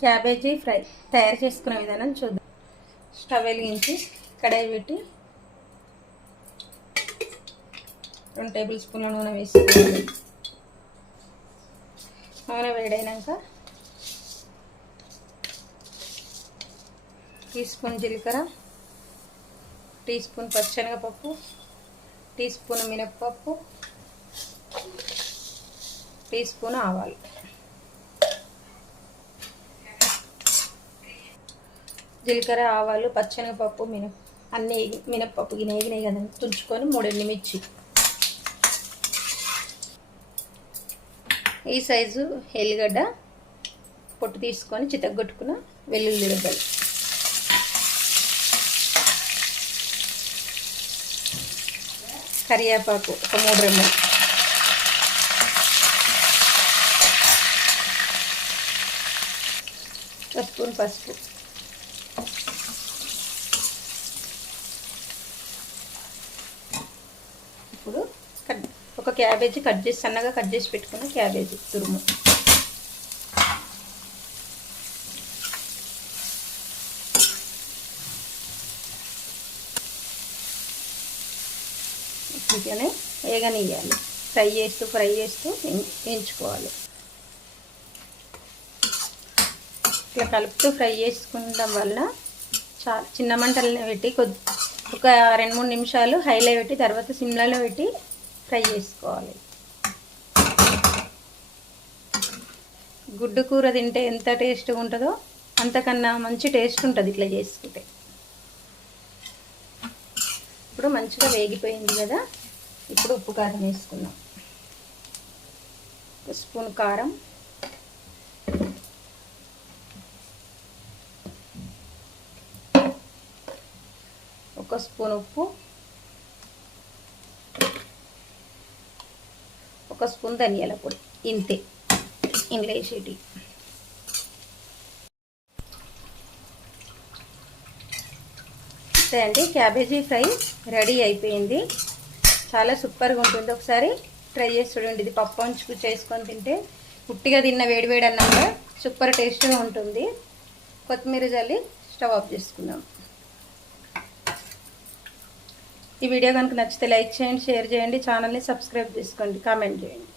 Cabbage fry తయారు చేసుకునే విధానం చూద్దాం. స్టవ్ వెలిగించి కడాయి పెట్టి 2 టేబుల్ స్పూన్ల నూనె వేసుకోవాలి. నూనె వేడైనాక 1 టీ స్పూన్ జీలకర్ర, 1 టీ స్పూన్ పచ్చెనగపప్పు, 1 టీ స్పూన్ మినప్పప్పు, 1 టీ స్పూన్ ఆవాలు. జీలకర్ర, ఆవాలు, పచ్చెనగపప్పు, అన్నీ మినప్పప్పు గినేగినాయి కదా తుంచుకొని 3 ఎండుమిర్చి, ఈ సైజు ఎల్లిగడ్డ పొట్టు తీసుకొని చితగొట్టుకున్న వెల్లుల్లి రెబ్బలు, కరివేపాకు ఒక 3 రెమ్మలు, ఒక స్పూన్ పసుపు, ఇప్పుడు ఒక క్యాబేజీ సన్నగా కట్ చేసి పెట్టుకున్న క్యాబేజీ తురుము, ఇట్లనే వేగనియ్యాలి. ఫ్రై చేస్తూ వేయించుకోవాలి. ఇట్లా కలుపుతూ ఫ్రై చేసుకుంటాం వల్ల చాలా చిన్న మంటలను పెట్టి ఒక 2-3 నిమిషాలు హైలో పెట్టి తర్వాత సిమ్లలో పెట్టి ఫ్రై చేసుకోవాలి. గుడ్డు కూర తింటే ఎంత టేస్ట్గా ఉంటుందో అంతకన్నా మంచి టేస్ట్ ఉంటుంది ఇట్లా చేసుకుంటే. ఇప్పుడు మంచిగా వేగిపోయింది కదా, ఇప్పుడు ఉప్పు కారం వేసుకుందాం. 1 స్పూన్ కారం, 1 స్పూన్ ఉప్పు, 1 స్పూన్ ధనియాల పొడి. ఇంతే ఇందులో వేసేటి. అంతే అండి, క్యాబేజీ ఫ్రై రెడీ అయిపోయింది. చాలా సూపర్గా ఉంటుంది. ఒకసారి ట్రై చేసి చూడండి. ఇది పప్పు అంచుకు చేసుకొని తింటే ఉట్టిగా తిన్న వేడివేడి అన్నంగా సూపర్ టేస్ట్గా ఉంటుంది. కొత్తిమీర జల్లి స్టవ్ ఆఫ్ చేసుకుందాం. ఈ వీడియో కనుక నచ్చితే లైక్ చేయండి, షేర్ చేయండి, ఛానల్ని సబ్స్క్రైబ్ చేసుకోండి, కామెంట్ చేయండి.